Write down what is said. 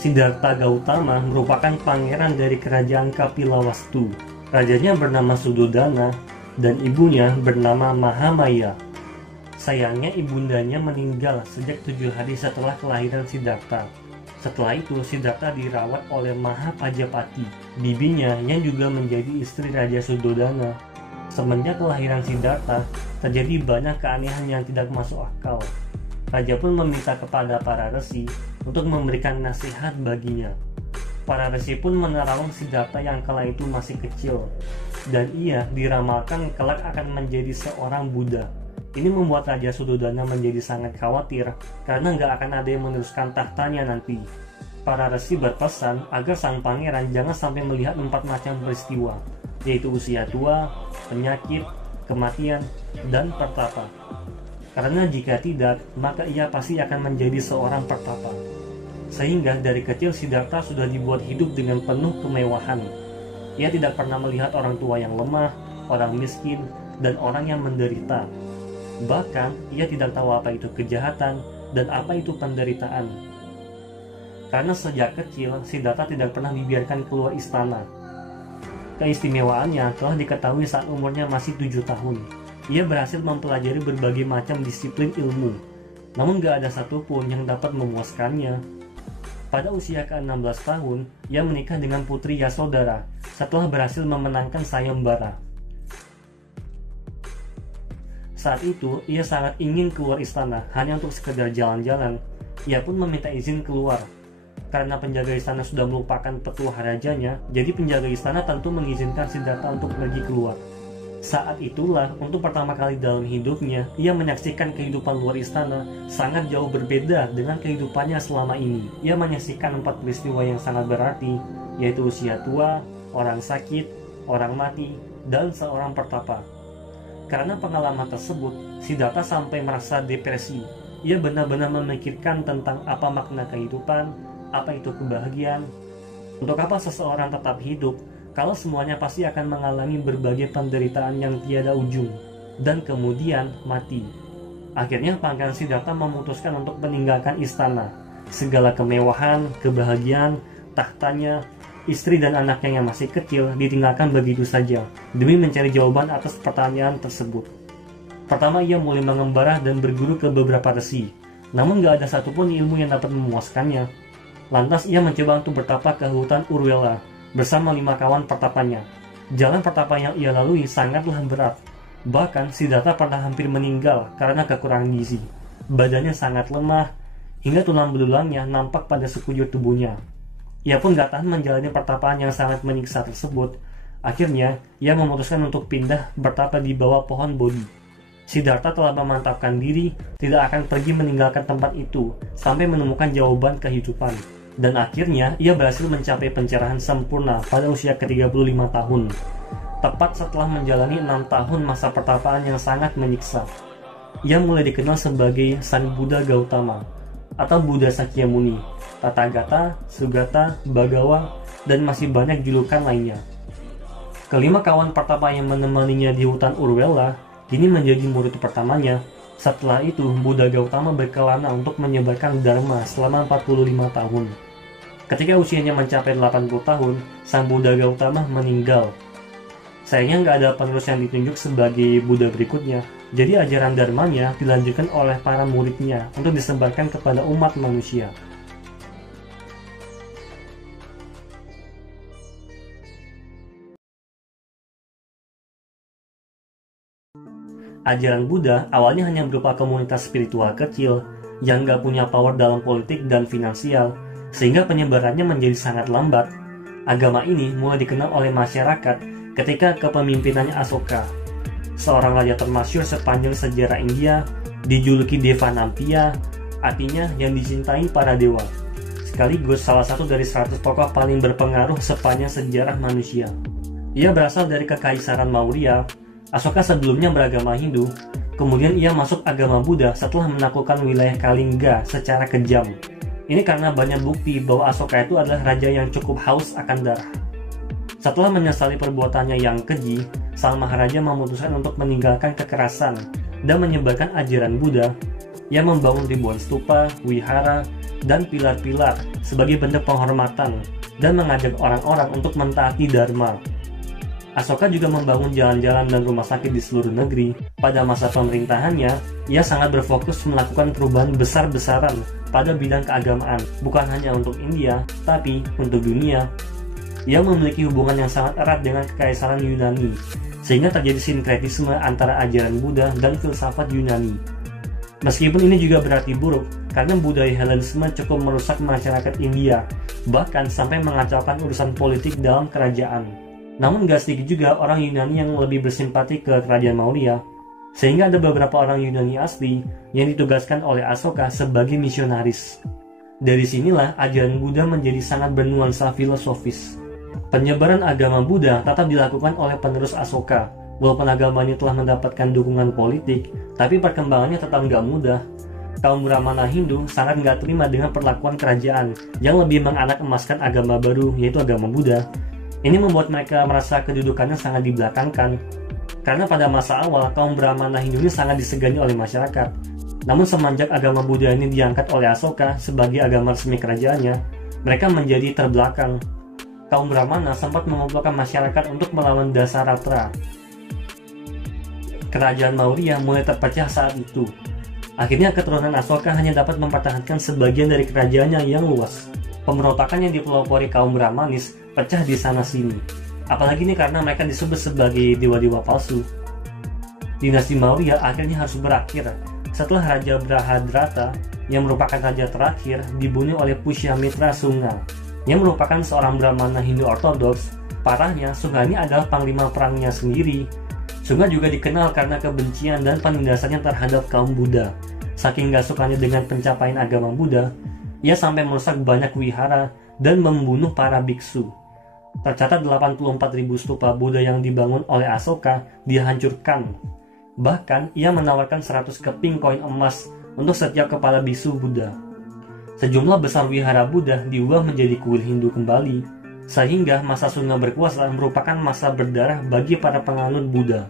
Siddhartha Gautama merupakan pangeran dari kerajaan Kapilavastu. Rajanya bernama Suddhodana dan ibunya bernama Mahamaya. Sayangnya ibundanya meninggal sejak 7 hari setelah kelahiran Siddhartha. Setelah itu Siddhartha dirawat oleh Mahapajapati, bibinya yang juga menjadi istri Raja Suddhodana. Semenjak kelahiran Siddhartha, terjadi banyak keanehan yang tidak masuk akal. Raja pun meminta kepada para resi untuk memberikan nasihat baginya. Para resi pun menerawang Siddhartha yang kala itu masih kecil, dan ia diramalkan kelak akan menjadi seorang Buddha. Ini membuat Raja Suddhodana menjadi sangat khawatir karena nggak akan ada yang meneruskan tahtanya nanti. Para resi berpesan agar sang pangeran jangan sampai melihat 4 macam peristiwa, yaitu usia tua, penyakit, kematian, dan pertapa. Karena jika tidak, maka ia pasti akan menjadi seorang pertapa. Sehingga dari kecil Siddhartha sudah dibuat hidup dengan penuh kemewahan. Ia tidak pernah melihat orang tua yang lemah, orang miskin, dan orang yang menderita. Bahkan, ia tidak tahu apa itu kejahatan dan apa itu penderitaan. Karena sejak kecil, Siddhartha tidak pernah dibiarkan keluar istana. Keistimewaannya telah diketahui saat umurnya masih 7 tahun. Ia berhasil mempelajari berbagai macam disiplin ilmu, namun gak ada satupun yang dapat memuaskannya. Pada usia ke-16 tahun, ia menikah dengan putri Yasodhara setelah berhasil memenangkan sayembara. Saat itu, ia sangat ingin keluar istana hanya untuk sekedar jalan-jalan. Ia pun meminta izin keluar. Karena penjaga istana sudah melupakan petua rajanya, jadi penjaga istana tentu mengizinkan Siddhartha untuk pergi keluar. Saat itulah, untuk pertama kali dalam hidupnya, ia menyaksikan kehidupan luar istana sangat jauh berbeda dengan kehidupannya selama ini. Ia menyaksikan 4 peristiwa yang sangat berarti, yaitu usia tua, orang sakit, orang mati, dan seorang pertapa. Karena pengalaman tersebut, Siddhartha sampai merasa depresi. Ia benar-benar memikirkan tentang apa makna kehidupan, apa itu kebahagiaan, untuk apa seseorang tetap hidup, kalau semuanya pasti akan mengalami berbagai penderitaan yang tiada ujung, dan kemudian mati. Akhirnya Pangeran Siddhartha memutuskan untuk meninggalkan istana. Segala kemewahan, kebahagiaan, tahtanya, istri dan anaknya yang masih kecil ditinggalkan begitu saja, demi mencari jawaban atas pertanyaan tersebut. Pertama, ia mulai mengembara dan berguru ke beberapa resi, namun gak ada satupun ilmu yang dapat memuaskannya. Lantas ia mencoba untuk bertapa ke hutan Urwela bersama 5 kawan pertapanya. Jalan pertapa yang ia lalui sangatlah berat. Bahkan Siddhartha pernah hampir meninggal karena kekurangan gizi. Badannya sangat lemah, hingga tulang belulangnya nampak pada sekujur tubuhnya. Ia pun gak tahan menjalani pertapaan yang sangat menyiksa tersebut. Akhirnya, ia memutuskan untuk pindah bertapa di bawah pohon Bodhi. Siddhartha telah memantapkan diri tidak akan pergi meninggalkan tempat itu sampai menemukan jawaban kehidupan. Dan akhirnya ia berhasil mencapai pencerahan sempurna pada usia ke-35 tahun, tepat setelah menjalani 6 tahun masa pertapaan yang sangat menyiksa. Ia mulai dikenal sebagai Sang Buddha Gautama atau Buddha Sakyamuni, Tathagata, Sugata, Bhagawa, dan masih banyak julukan lainnya. Kelima kawan pertapa yang menemaninya di hutan Urwela kini menjadi murid pertamanya. Setelah itu, Buddha Gautama berkelana untuk menyebarkan Dharma selama 45 tahun. Ketika usianya mencapai 80 tahun, Sang Buddha Gautama meninggal. Sayangnya nggak ada penerus yang ditunjuk sebagai Buddha berikutnya, jadi ajaran Dharmanya dilanjutkan oleh para muridnya untuk disebarkan kepada umat manusia. Ajaran Buddha awalnya hanya berupa komunitas spiritual kecil yang gak punya power dalam politik dan finansial, sehingga penyebarannya menjadi sangat lambat. Agama ini mulai dikenal oleh masyarakat ketika kepemimpinannya Asoka, seorang raja termasyhur sepanjang sejarah India, dijuluki Devanampiya, artinya yang dicintai para dewa, sekaligus salah satu dari 100 tokoh paling berpengaruh sepanjang sejarah manusia. Ia berasal dari Kekaisaran Maurya. Asoka sebelumnya beragama Hindu, kemudian ia masuk agama Buddha setelah menaklukkan wilayah Kalingga secara kejam. Ini karena banyak bukti bahwa Asoka itu adalah raja yang cukup haus akan darah. Setelah menyesali perbuatannya yang keji, sang maharaja memutuskan untuk meninggalkan kekerasan dan menyebarkan ajaran Buddha. Ia membangun ribuan stupa, wihara, dan pilar-pilar sebagai bentuk penghormatan dan mengajak orang-orang untuk mentaati Dharma. Asoka juga membangun jalan-jalan dan rumah sakit di seluruh negeri. Pada masa pemerintahannya, ia sangat berfokus melakukan perubahan besar-besaran pada bidang keagamaan, bukan hanya untuk India, tapi untuk dunia. Ia memiliki hubungan yang sangat erat dengan Kekaisaran Yunani, sehingga terjadi sinkretisme antara ajaran Buddha dan filsafat Yunani. Meskipun ini juga berarti buruk, karena budaya Hellenisme cukup merusak masyarakat India, bahkan sampai mengacaukan urusan politik dalam kerajaan. Namun gak sedikit juga orang Yunani yang lebih bersimpati ke kerajaan Maurya, sehingga ada beberapa orang Yunani asli yang ditugaskan oleh Asoka sebagai misionaris. Dari sinilah ajaran Buddha menjadi sangat bernuansa filosofis. Penyebaran agama Buddha tetap dilakukan oleh penerus Asoka. Walaupun agama ini telah mendapatkan dukungan politik, tapi perkembangannya tetap nggak mudah. Kaum Brahmana Hindu sangat nggak terima dengan perlakuan kerajaan yang lebih menganak emaskan agama baru, yaitu agama Buddha. Ini membuat mereka merasa kedudukannya sangat dibelakangkan. Karena pada masa awal, kaum Brahmana Hindu ini sangat disegani oleh masyarakat. Namun semenjak agama Buddha ini diangkat oleh Asoka sebagai agama resmi kerajaannya, mereka menjadi terbelakang. Kaum Brahmana sempat mengumpulkan masyarakat untuk melawan Dasaratra. Kerajaan Maurya mulai terpecah saat itu. Akhirnya keturunan Asoka hanya dapat mempertahankan sebagian dari kerajaannya yang luas. Pemberontakan yang dipelopori kaum Brahmanis pecah di sana-sini. Apalagi ini karena mereka disebut sebagai dewa-dewa palsu. Dinasti Maurya akhirnya harus berakhir setelah Raja Brahadrata yang merupakan raja terakhir dibunuh oleh Pushyamitra Sunga yang merupakan seorang Brahmana Hindu Ortodoks. Parahnya, Sunga ini adalah panglima perangnya sendiri. Sunga juga dikenal karena kebencian dan penindasannya terhadap kaum Buddha. Saking gak sukanya dengan pencapaian agama Buddha, ia sampai merusak banyak wihara dan membunuh para biksu. Tercatat 84.000 stupa Buddha yang dibangun oleh Asoka dihancurkan. Bahkan, ia menawarkan 100 keping koin emas untuk setiap kepala biksu Buddha. Sejumlah besar wihara Buddha diubah menjadi kuil Hindu kembali, sehingga masa Sunga berkuasa merupakan masa berdarah bagi para penganut Buddha.